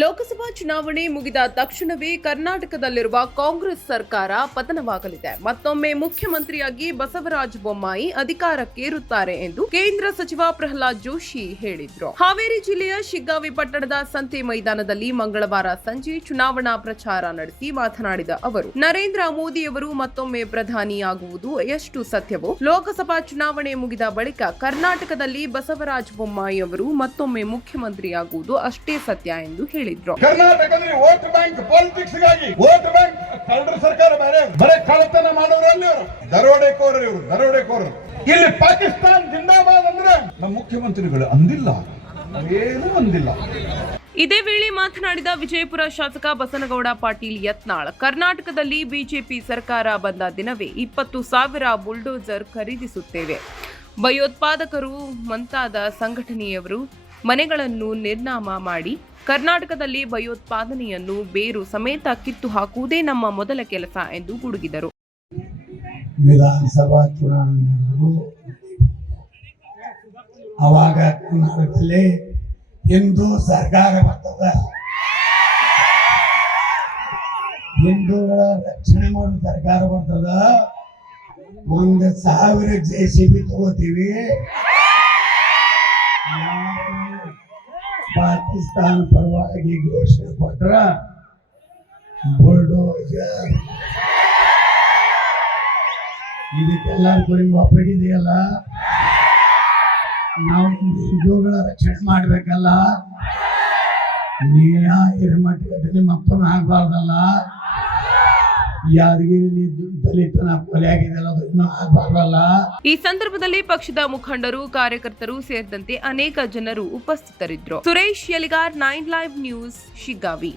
ಲೋಕಸಭಾ ಚುನಾವಣೆ ಮುಗಿದ ತಕ್ಷಣವೇ ಕರ್ನಾಟಕದಲ್ಲಿರುವ ಕಾಂಗ್ರೆಸ್ ಸರ್ಕಾರ ಪತನವಾಗಲಿದೆ. ಮತ್ತೊಮ್ಮೆ ಮುಖ್ಯಮಂತ್ರಿಯಾಗಿ ಬಸವರಾಜ ಬೊಮ್ಮಾಯಿ ಅಧಿಕಾರಕ್ಕೇರುತ್ತಾರೆ ಎಂದು ಕೇಂದ್ರ ಸಚಿವ ಪ್ರಹ್ಲಾದ್ ಜೋಶಿ ಹೇಳಿದ್ರು. ಹಾವೇರಿ ಜಿಲ್ಲೆಯ ಶಿಗ್ಗಾವಿ ಪಟ್ಟಣದ ಸಂತೆ ಮೈದಾನದಲ್ಲಿ ಮಂಗಳವಾರ ಸಂಜೆ ಚುನಾವಣಾ ಪ್ರಚಾರ ನಡೆಸಿ ಮಾತನಾಡಿದ ಅವರು, ನರೇಂದ್ರ ಮೋದಿಯವರು ಮತ್ತೊಮ್ಮೆ ಪ್ರಧಾನಿಯಾಗುವುದು ಎಷ್ಟು ಸತ್ಯವೋ? ಲೋಕಸಭಾ ಚುನಾವಣೆ ಮುಗಿದ ಬಳಿಕ ಕರ್ನಾಟಕದಲ್ಲಿ ಬಸವರಾಜ ಬೊಮ್ಮಾಯಿ ಅವರು ಮತ್ತೊಮ್ಮೆ ಮುಖ್ಯಮಂತ್ರಿಯಾಗುವುದು ಅಷ್ಟೇ ಸತ್ಯ ಎಂದು ಹೇಳಿದ್ರು. ಕರ್ನಾಟಕದಲ್ಲಿ ವೋಟ್ ಬ್ಯಾಂಕ್ ಪಾಲಿಟಿಕ್ಸ್ಗಾಗಿ ವೋಟ್ ಬ್ಯಾಂಕ್ ಕಳ್ಳರ ಸರ್ಕಾರ ಬೇರೆ ಬರೇ ಕಳ್ಳತನ ಮಾಡೋರಲ್ಲಿ ಅವರು ದರೋಡೆಕೋರರು ಇವರು ದರೋಡೆಕೋರರು. ಇಲ್ಲಿ ಪಾಕಿಸ್ತಾನ್ ಜಿಂದಾಬಾದ್ ಅಂದ್ರೆ ನಮ್ಮ ಮುಖ್ಯಮಂತ್ರಿಗಳು ಅಂದಿಲ್ಲ. ಏನು ಅಂದಿಲ್ಲ. ಇದೇ ವೇಳೆ ಮಾತನಾಡಿದ ವಿಜಯಪುರ ಶಾಸಕ ಬಸನಗೌಡ ಪಾಟೀಲ್ ಯತ್ನಾಳ್ ಕರ್ನಾಟಕದಲ್ಲಿ ಬಿಜೆಪಿ ಸರ್ಕಾರ ಬಂದ ದಿನವೇ ಇಪ್ಪತ್ತು ಸಾವಿರ ಬುಲ್ಡೋಜರ್ ಖರೀದಿಸುತ್ತೇವೆ. ಭಯೋತ್ಪಾದಕರು ಮುಂತಾದ ಸಂಘಟನೆಯವರು ಮನೆಗಳನ್ನು ನಿರ್ನಾಮ ಮಾಡಿ ಕರ್ನಾಟಕದಲ್ಲಿ ಭಯೋತ್ಪಾದನೆಯನ್ನು ಬೇರು ಸಮೇತ ಕಿತ್ತು ಹಾಕುವುದೇ ನಮ್ಮ ಮೊದಲ ಕೆಲಸ ಎಂದು ಗುಡುಗಿದರು. ವಿಧಾನಸಭಾ ಚುನಾವಣೆಗಳು ಅವಾಗ ಕರ್ನಾಟಕದಲ್ಲಿ ಹಿಂದೂ ಸರ್ಕಾರ ಬರ್ತದ. ಹಿಂದೂಗಳ ರಕ್ಷಣೆ ಮಾಡೋ ಸರ್ಕಾರ ಬರ್ತದ. ಒಂದು ಸಾವಿರ ಜೆ ಸಿ ಬಿ ತಗೋತೀವಿ. ಪಾಕಿಸ್ತಾನ ಪರವಾಗಿ ಘೋಷಣೆ ಕೊಟ್ರ ಬುಲ್ಡೋಜರ್ ಇದಕ್ಕೆಲ್ಲರಿಗೂ ನಿಮ್ಗೆ ಒಪ್ಪಿಗಿದೆಯಲ್ಲ ನಾವು ಹಿಂದೂಗಳ ರಕ್ಷಣೆ ಮಾಡಬೇಕಲ್ಲ? ಮಾಡ್ಬೇಕಲ್ಲ ಇರ ಹಿರೇಮಠದಲ್ಲಿ ಮತ್ತೊಮ್ಮೆ ಆಗ್ಬಾರ್ದಲ್ಲ? ಈ ಸಂದರ್ಭದಲ್ಲಿ ಪಕ್ಷದ ಮುಖಂಡರು, ಕಾರ್ಯಕರ್ತರು ಸೇರಿದಂತೆ ಅನೇಕ ಜನರು ಉಪಸ್ಥಿತರಿದ್ದರು. Suresh Yaligar nine live news, Shiggavi.